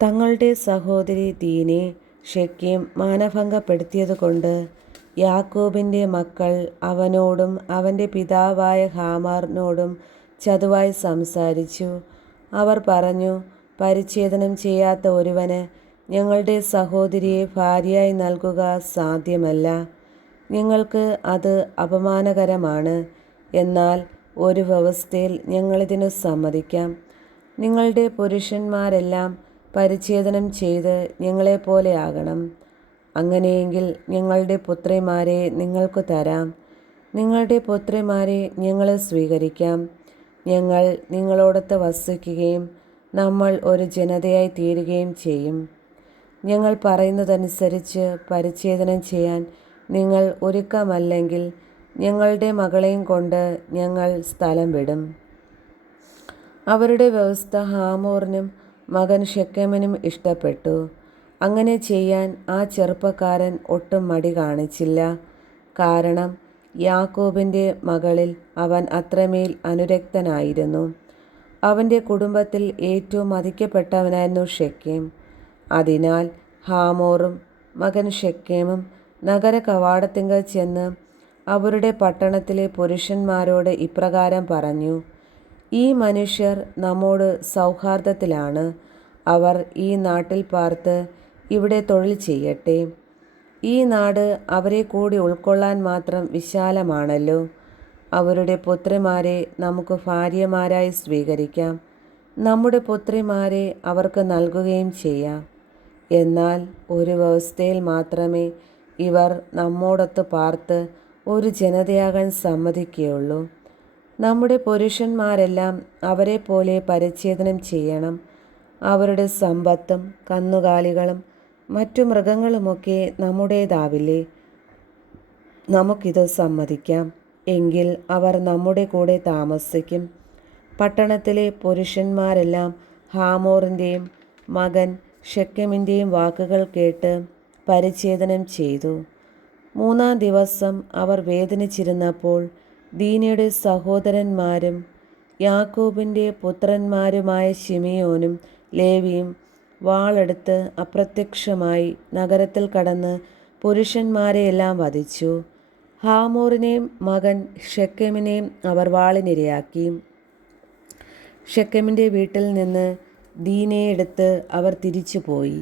തങ്ങളുടെ സഹോദരി ദീനെ ഷെക്കേം മാനഭംഗപ്പെടുത്തിയതുകൊണ്ട് യാക്കോബിൻ്റെ മക്കൾ അവനോടും അവൻ്റെ പിതാവായ ഹാമാറിനോടും ചതുവായി സംസാരിച്ചു. അവർ പറഞ്ഞു, പരിച്ഛേദനം ചെയ്യാത്ത ഒരുവന് ഞങ്ങളുടെ സഹോദരിയെ ഭാര്യയായി നൽകുക സാധ്യമല്ല. ഞങ്ങൾക്ക് അത് അപമാനകരമാണ്. എന്നാൽ ഒരു വ്യവസ്ഥയിൽ ഞങ്ങളിതിനു സമ്മതിക്കാം. നിങ്ങളുടെ പുരുഷന്മാരെല്ലാം പരിച്ഛേദനം ചെയ്ത് ഞങ്ങളെപ്പോലെയാകണം. അങ്ങനെയെങ്കിൽ ഞങ്ങളുടെ പുത്രിമാരെ നിങ്ങൾക്ക് തരാം. നിങ്ങളുടെ പുത്രിമാരെ ഞങ്ങൾ സ്വീകരിക്കാം. ഞങ്ങൾ നിങ്ങളോടൊത്ത് വസിക്കുകയും നമ്മൾ ഒരു ജനതയായി തീരുകയും ചെയ്യും. ഞങ്ങൾ പറയുന്നതനുസരിച്ച് പരിച്ഛേദനം ചെയ്യാൻ നിങ്ങൾ ഒരുക്കമല്ലെങ്കിൽ ഞങ്ങളുടെ മകളെയും കൊണ്ട് ഞങ്ങൾ സ്ഥലം വിടും. അവരുടെ വ്യവസ്ഥ ഹാമോറിനും മകൻ ഷെക്കേമിനും ഇഷ്ടപ്പെട്ടു. അങ്ങനെ ചെയ്യാൻ ആ ചെറുപ്പക്കാരൻ ഒട്ടും മടി കാണിച്ചില്ല. കാരണം യാക്കോബിൻ്റെ മകളിൽ അവൻ അത്രമേൽ അനുരക്തനായിരുന്നു. അവൻ്റെ കുടുംബത്തിൽ ഏറ്റവും മതിക്കപ്പെട്ടവനായിരുന്നു ഷെക്കേം. അതിനാൽ ഹാമോറും മകൻ ഷെക്കേമും നഗര കവാടത്തിങ്കൽ ചെന്ന് അവരുടെ പട്ടണത്തിലെ പുരുഷന്മാരോട് ഇപ്രകാരം പറഞ്ഞു: ഈ മനുഷ്യർ നമ്മോട് സൗഹാർദ്ദത്തിലാണ്. അവർ ഈ നാട്ടിൽ പാർത്ത് ഇവിടെ തൊഴിൽ ചെയ്യട്ടെ. ഈ നാട് അവരെ കൂടി ഉൾക്കൊള്ളാൻ മാത്രം വിശാലമാണല്ലോ. അവരുടെ പുത്രിമാരെ നമുക്ക് ഭാര്യമാരായി സ്വീകരിക്കാം. നമ്മുടെ പുത്രിമാരെ അവർക്ക് നൽകുകയും ചെയ്യാം. എന്നാൽ ഒരു വ്യവസ്ഥയിൽ മാത്രമേ ഇവർ നമ്മോടൊത്ത് പാർത്ത് ഒരു ജനതയാകാൻ സമ്മതിക്കുകയുള്ളൂ. നമ്മുടെ പുരുഷന്മാരെല്ലാം അവരെ പോലെ പരിച്ഛേദനം ചെയ്യണം. അവരുടെ സമ്പത്തും കന്നുകാലികളും മറ്റു മൃഗങ്ങളുമൊക്കെ നമ്മുടേതാവില്ലേ? നമുക്കിത് സമ്മതിക്കാം. എങ്കിൽ അവർ നമ്മുടെ കൂടെ താമസിക്കും. പട്ടണത്തിലെ പുരുഷന്മാരെല്ലാം ഹാമോറിൻ്റെയും മകൻ ഷെക്കേമിൻ്റെയും വാക്കുകൾ കേട്ട് പരിച്ഛേദനം ചെയ്തു. 3-ാം ദിവസം അവർ വേദനിച്ചിരുന്നപ്പോൾ ദീനയുടെ സഹോദരന്മാരും യാക്കോബിൻ്റെ പുത്രന്മാരുമായ ശിമിയോനും ലേവിയും വാളെടുത്ത് അപ്രത്യക്ഷമായി നഗരത്തിൽ കടന്ന് പുരുഷന്മാരെയെല്ലാം വധിച്ചു. ഹാമോറിനെയും മകൻ ഷെക്കേമിനെയും അവർ വാളിനിരയാക്കി. ഷെക്കേമിൻ്റെ വീട്ടിൽ നിന്ന് ദീനയെ എടുത്ത് അവർ തിരിച്ചുപോയി.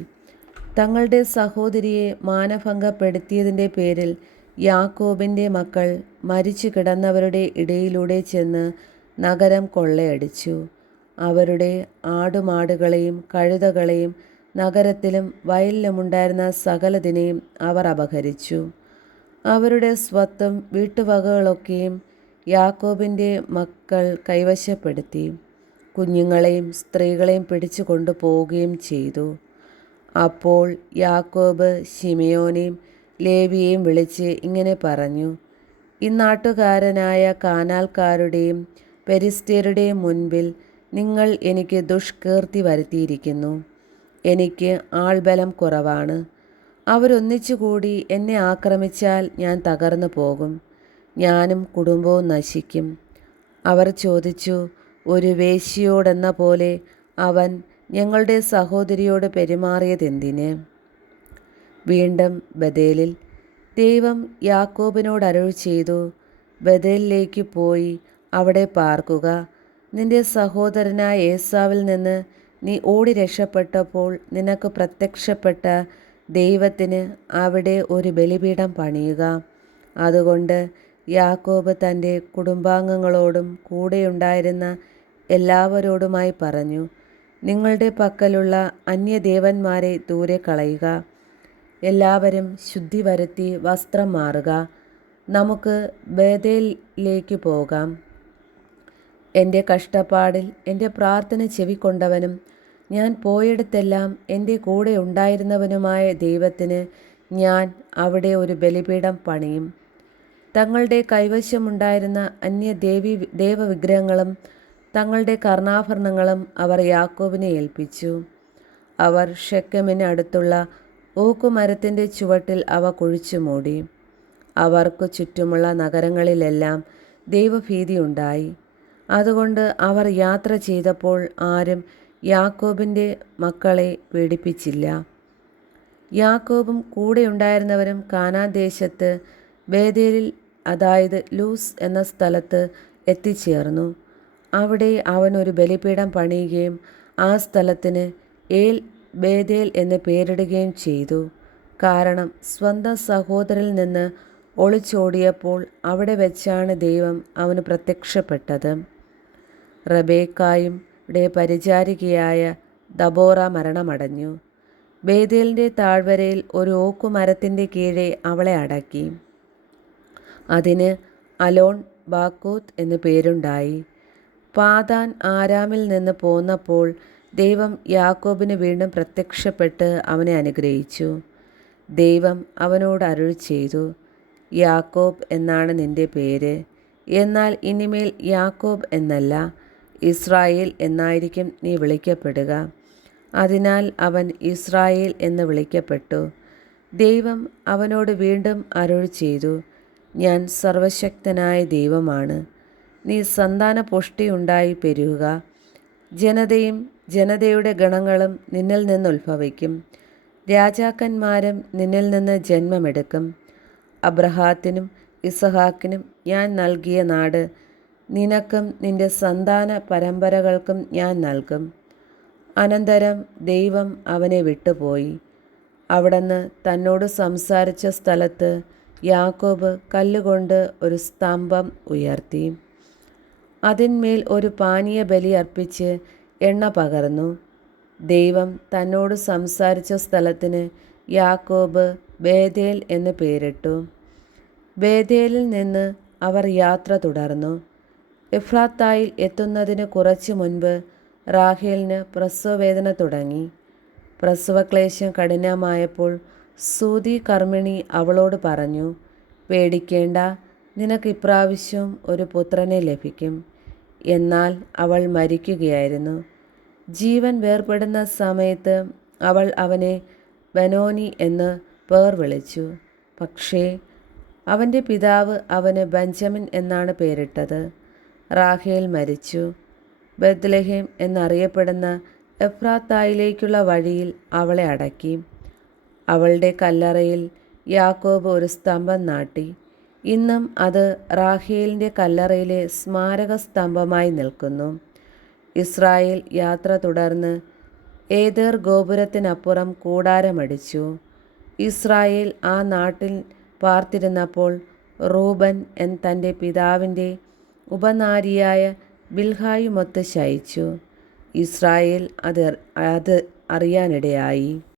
തങ്ങളുടെ സഹോദരിയെ മാനഭംഗപ്പെടുത്തിയതിൻ്റെ പേരിൽ യാക്കോബിൻ്റെ മക്കൾ മരിച്ചു കിടന്നവരുടെ ഇടയിലൂടെ ചെന്ന് നഗരം കൊള്ളയടിച്ചു. അവരുടെ ആടുമാടുകളെയും കഴുതകളെയും നഗരത്തിലും വയലിലുമുണ്ടായിരുന്ന സകലതിനെയും അവർ അപഹരിച്ചു. അവരുടെ സ്വത്തും വീട്ടുവകകളൊക്കെയും യാക്കോബിൻ്റെ മക്കൾ കൈവശപ്പെടുത്തി. കുഞ്ഞുങ്ങളെയും സ്ത്രീകളെയും പിടിച്ചു കൊണ്ടുപോവുകയും ചെയ്തു. അപ്പോൾ യാക്കോബ് ശിമിയോനെയും ലേവിയെയും വിളിച്ച് ഇങ്ങനെ പറഞ്ഞു: ഇന്നാട്ടുകാരനായ കാനാൽക്കാരുടെയും പെരിസ്ത്യരുടെയും മുൻപിൽ നിങ്ങൾ എനിക്ക് ദുഷ്കീർത്തി വരുത്തിയിരിക്കുന്നു. എനിക്ക് ആൾബലം കുറവാണ്. അവരൊന്നിച്ചുകൂടി എന്നെ ആക്രമിച്ചാൽ ഞാൻ തകർന്നു പോകും. ഞാനും കുടുംബവും നശിക്കും. അവർ ചോദിച്ചു, ഒരു വേശ്യയോടെന്ന പോലെ അവൻ ഞങ്ങളുടെ സഹോദരിയോട് പെരുമാറിയതെന്തിന്? വീണ്ടും ബഥേലിൽ ദൈവം യാക്കോബിനോട് അരുളി ചെയ്തു: ബഥേലിലേക്ക് പോയി അവിടെ പാർക്കുക. നിന്റെ സഹോദരനായ ഏസാവിൽ നിന്ന് നീ ഓടി രക്ഷപ്പെട്ടപ്പോൾ നിനക്ക് പ്രത്യക്ഷപ്പെട്ട ദൈവത്തിന് അവിടെ ഒരു ബലിപീഠം പണിയുക. അതുകൊണ്ട് യാക്കോബ് തൻ്റെ കുടുംബാംഗങ്ങളോടും കൂടെയുണ്ടായിരുന്ന എല്ലാവരോടുമായി പറഞ്ഞു: നിങ്ങളുടെ പക്കലുള്ള അന്യദേവന്മാരെ ദൂരെ കളയുക. എല്ലാവരും ശുദ്ധി വരുത്തി വസ്ത്രം മാറുക. നമുക്ക് ബേഥേലിലേക്ക് പോകാം. എൻ്റെ കഷ്ടപ്പാടിൽ എൻ്റെ പ്രാർത്ഥന ചെവിക്കൊണ്ടവനും ഞാൻ പോയിടത്തെല്ലാം എൻ്റെ കൂടെ ഉണ്ടായിരുന്നവനുമായ ദൈവത്തിന് ഞാൻ അവിടെ ഒരു ബലിപീഠം പണിയും. തങ്ങളുടെ കൈവശമുണ്ടായിരുന്ന ദേവവിഗ്രഹങ്ങളും തങ്ങളുടെ കർണാഭരണങ്ങളും അവർ യാക്കോബിനെ ഏൽപ്പിച്ചു. അവർ ഷെക്കെമിന് അടുത്തുള്ള ഓക്കുമരത്തിൻ്റെ ചുവട്ടിൽ അവ കുഴിച്ചു മൂടി. അവർക്ക് ചുറ്റുമുള്ള നഗരങ്ങളിലെല്ലാം ദൈവഭീതി ഉണ്ടായി. അതുകൊണ്ട് അവർ യാത്ര ചെയ്തപ്പോൾ ആരും യാക്കോബിൻ്റെ മക്കളെ പീഡിപ്പിച്ചില്ല. യാക്കോബും കൂടെയുണ്ടായിരുന്നവരും കാനാൻ ദേശത്ത് ബേഥേലിൽ, അതായത് ലൂസ് എന്ന സ്ഥലത്ത് എത്തിച്ചേർന്നു. അവിടെ അവൻ ഒരു ബലിപീഠം പണിയുകയും ആ സ്ഥലത്തിന് ഏൽ ബേഥേൽ എന്ന് പേരിടുകയും ചെയ്തു. കാരണം സ്വന്തം സഹോദരിൽ നിന്ന് ഒളിച്ചോടിയപ്പോൾ അവിടെ വെച്ചാണ് ദൈവം അവന് പ്രത്യക്ഷപ്പെട്ടത്. റബേക്കായുടെ പരിചാരികയായ ദബോറ മരണമടഞ്ഞു. ബേഥേലിൻ്റെ താഴ്വരയിൽ ഒരു ഓക്കുമരത്തിൻ്റെ കീഴെ അവളെ അടക്കി. അതിന് അലോൺ ബാക്കോത്ത് എന്ന് പേരുണ്ടായി. പാതാൻ ആരാമിൽ നിന്ന് പോന്നപ്പോൾ ദൈവം യാക്കോബിന് വീണ്ടും പ്രത്യക്ഷപ്പെട്ട് അവനെ അനുഗ്രഹിച്ചു. ദൈവം അവനോട് അരുളി ചെയ്തു, യാക്കോബ് എന്നാണ് നിന്റെ പേര്, എന്നാൽ ഇനിമേൽ യാക്കോബ് എന്നല്ല, ഇസ്രായേൽ എന്നായിരിക്കും നീ വിളിക്കപ്പെടുക. അതിനാൽ അവൻ ഇസ്രായേൽ എന്ന് വിളിക്കപ്പെട്ടു. ദൈവം അവനോട് വീണ്ടും അരുളി ചെയ്തു, ഞാൻ സർവശക്തനായ ദൈവമാണ്. നീ സന്താനപുഷ്ടിയുണ്ടായി പെരുകുക. ജനതയും ജനതയുടെ ഗണങ്ങളും നിന്നിൽ നിന്ന് ഉത്ഭവിക്കും. രാജാക്കന്മാരും നിന്നിൽ നിന്ന് ജന്മമെടുക്കും. അബ്രഹാത്തിനും ഇസഹാക്കിനും ഞാൻ നൽകിയ നാട് നിനക്കും നിന്റെ സന്താന പരമ്പരകൾക്കും ഞാൻ നൽകും. അനന്തരം ദൈവം അവനെ വിട്ടുപോയി. അവിടുന്ന് തന്നോട് സംസാരിച്ച സ്ഥലത്ത് യാക്കോബ് കല്ലുകൊണ്ട് ഒരു സ്തംഭം ഉയർത്തി. അതിന്മേൽ ഒരു പാനീയ ബലി അർപ്പിച്ച് എണ്ണ പകർന്നു. ദൈവം തന്നോട് സംസാരിച്ച സ്ഥലത്തിന് യാക്കോബ് ബേഥേൽ എന്ന് പേരിട്ടു. ബേഥേലിൽ നിന്ന് അവർ യാത്ര തുടർന്നു. എഫ്രാത്തായിൽ എത്തുന്നതിന് കുറച്ചു മുൻപ് റാഹേലിന് പ്രസവവേദന തുടങ്ങി. പ്രസവക്ലേശം കഠിനമായപ്പോൾ സൂതി കർമ്മിണി അവളോട് പറഞ്ഞു, പേടിക്കേണ്ട, നിനക്ക് ഇപ്രാവശ്യം ഒരു പുത്രനെ ലഭിക്കും. എന്നാൽ അവൾ മരിക്കുകയായിരുന്നു. ജീവൻ വേർപെടുന്ന സമയത്ത് അവൾ അവനെ ബെനോനി എന്ന് പേർ വിളിച്ചു. പക്ഷേ അവൻ്റെ പിതാവ് അവന് ബെഞ്ചമിൻ എന്നാണ് പേരിട്ടത്. റാഹേൽ മരിച്ചു. ബെത്ലഹേം എന്നറിയപ്പെടുന്ന എഫ്രാത്തായിലേക്കുള്ള വഴിയിൽ അവളെ അടക്കി. അവളുടെ കല്ലറയിൽ യാക്കോബ് ഒരു സ്തംഭം നാട്ടി. ഇന്നും അത് റാഹേലിൻ്റെ കല്ലറയിലെ സ്മാരക സ്തംഭമായി നിൽക്കുന്നു. ഇസ്രായേൽ യാത്ര തുടർന്ന് ഏദർ ഗോപുരത്തിനപ്പുറം കൂടാരമടിച്ചു. ഇസ്രായേൽ ആ നാട്ടിൽ പാർത്തിരുന്നപ്പോൾ റൂബൻ തൻ്റെ പിതാവിൻ്റെ ഉപനാരിയായ ബിൽഹായുമൊത്ത് ശയിച്ചു. ഇസ്രായേൽ അത് അറിയാനിടയായി.